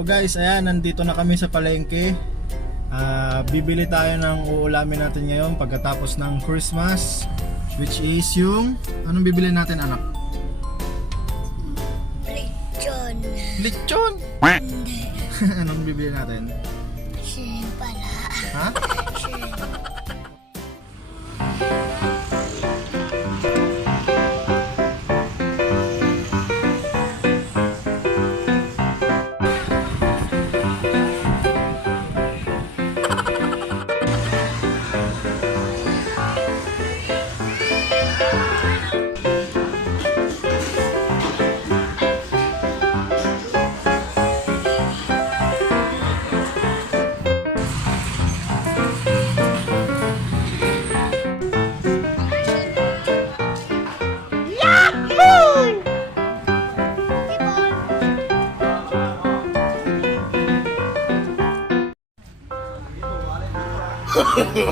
So guys, ayan, nandito na kami sa palengke. Bibili tayo ng uulamin natin ngayon pagkatapos ng Christmas, which is yung... Anong bibili natin, anak? Lechon. Lechon? Hindi. Anong bibili natin? Shrimp pala. Ha? Shrimp.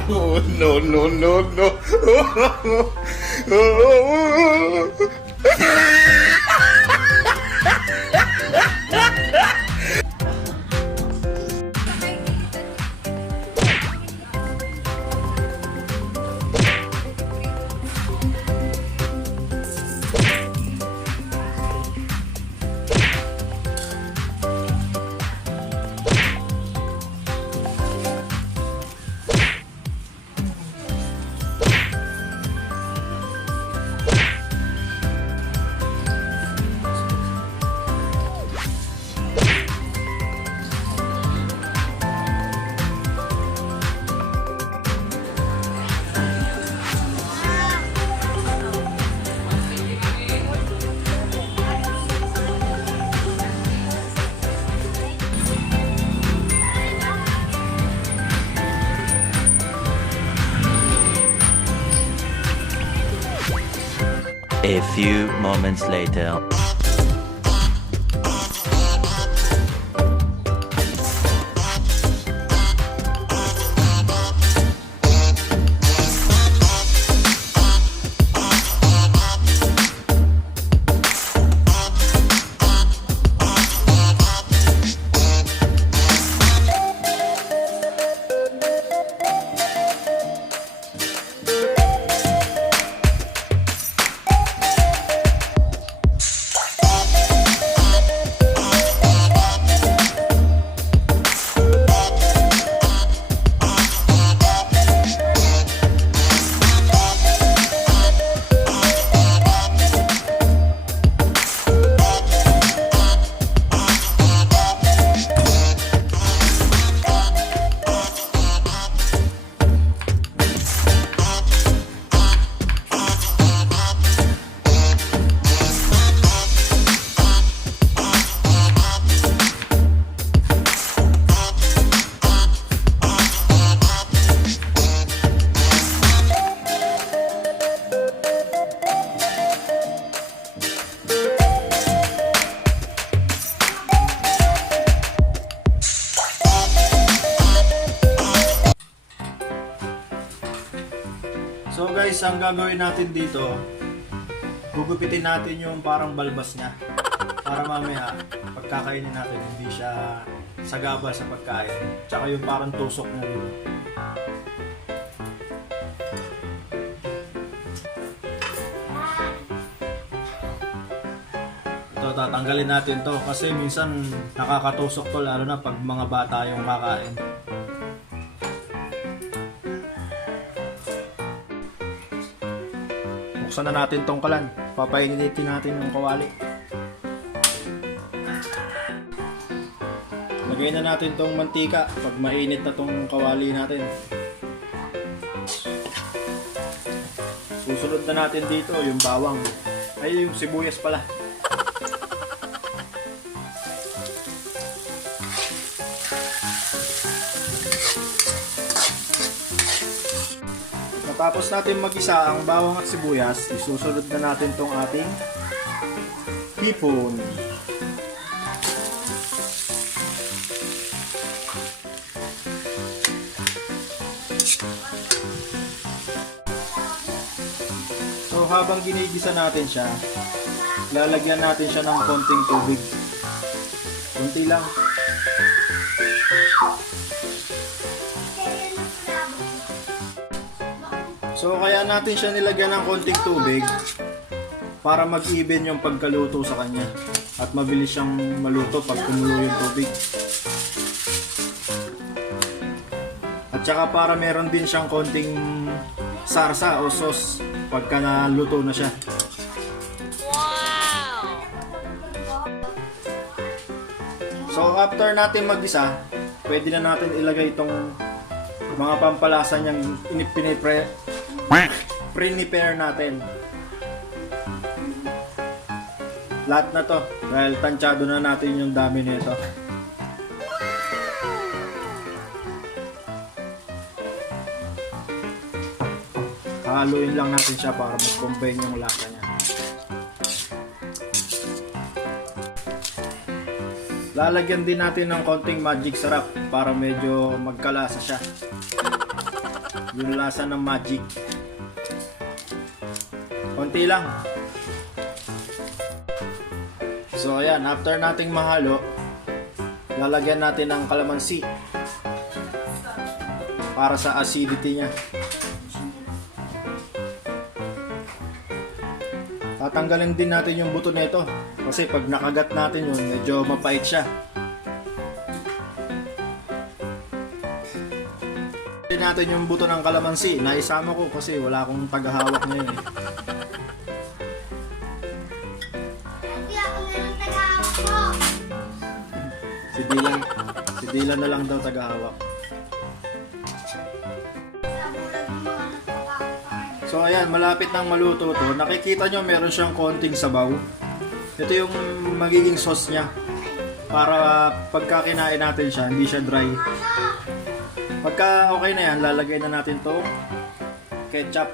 Oh, no, no, no, no. A few moments later. So guys, ang gagawin natin dito, gugupitin natin yung parang balbas niya para mamaya pagkakainin natin hindi siya sagabal sa pagkain, tsaka yung parang tusok na ulo. Ito, tatanggalin natin to kasi minsan nakakatusok to, lalo na pag mga bata yung kakain. Buksan na natin tong kalan. Papainitin natin yung kawali. Lagay na natin tong mantika pag mainit na tong kawali natin. Susunod na natin dito yung bawang. Ay, yung sibuyas pala. Tapos natin mag-isa ang bawang at sibuyas, isusunod na natin tong ating hipon. So habang ginigisa natin siya, lalagyan natin siya ng konting tubig. Kunti lang. So kaya natin siya nilagyan ng konting tubig para mag-even yung pagkaluto sa kanya at mabilis siyang maluto pag kumulo yung tubig. At saka para meron din siyang konting sarsa o sauce pagka naluto na siya. So after natin mag-isa, pwede na natin ilagay itong mga pampalasa niyang prepare natin. Lahat na to dahil tansyado na natin yung dami nito. Haluin lang natin siya para mag-combine yung lasa niya. Lalagyan din natin ng konting magic syrup para medyo magkalasa siya. Yung lasa ng magic. Konti lang. So ayan, after nating mahalo, lalagyan natin ng kalamansi para sa acidity niya. Tatanggalin din natin yung buto nito kasi pag nakagat natin yun, medyo mapait siya. Tatanggalin natin yung buto ng kalamansi. Naisama ko kasi wala akong tagahawak ngayon eh. Si Dylan na lang daw tagahawak. So ayan, malapit nang maluto to. Nakikita nyo meron siyang konting sabaw. Ito yung magiging sauce niya. Para pagka kinain natin siya, hindi siya dry. Pagka okay na yan, lalagay na natin to ketchup.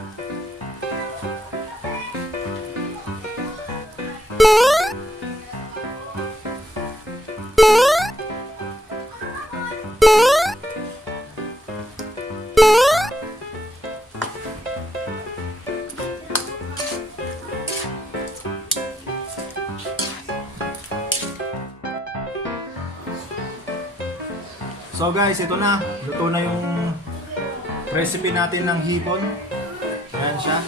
So guys, ito na. Luto na yung recipe natin ng hipon. Ayan siya.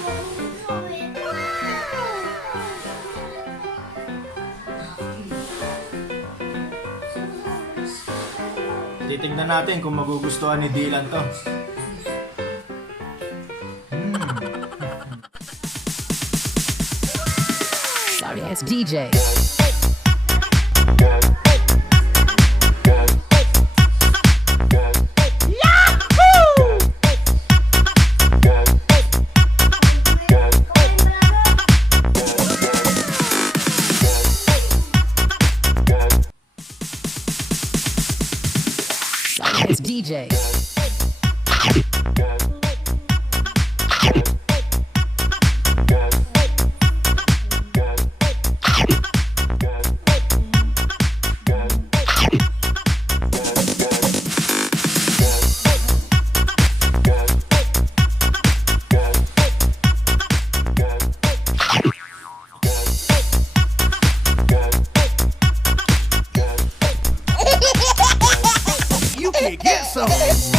Titingnan natin kung magugustuhan ni Dylan to. Sorry, it's DJ. It's DJ. You can get some.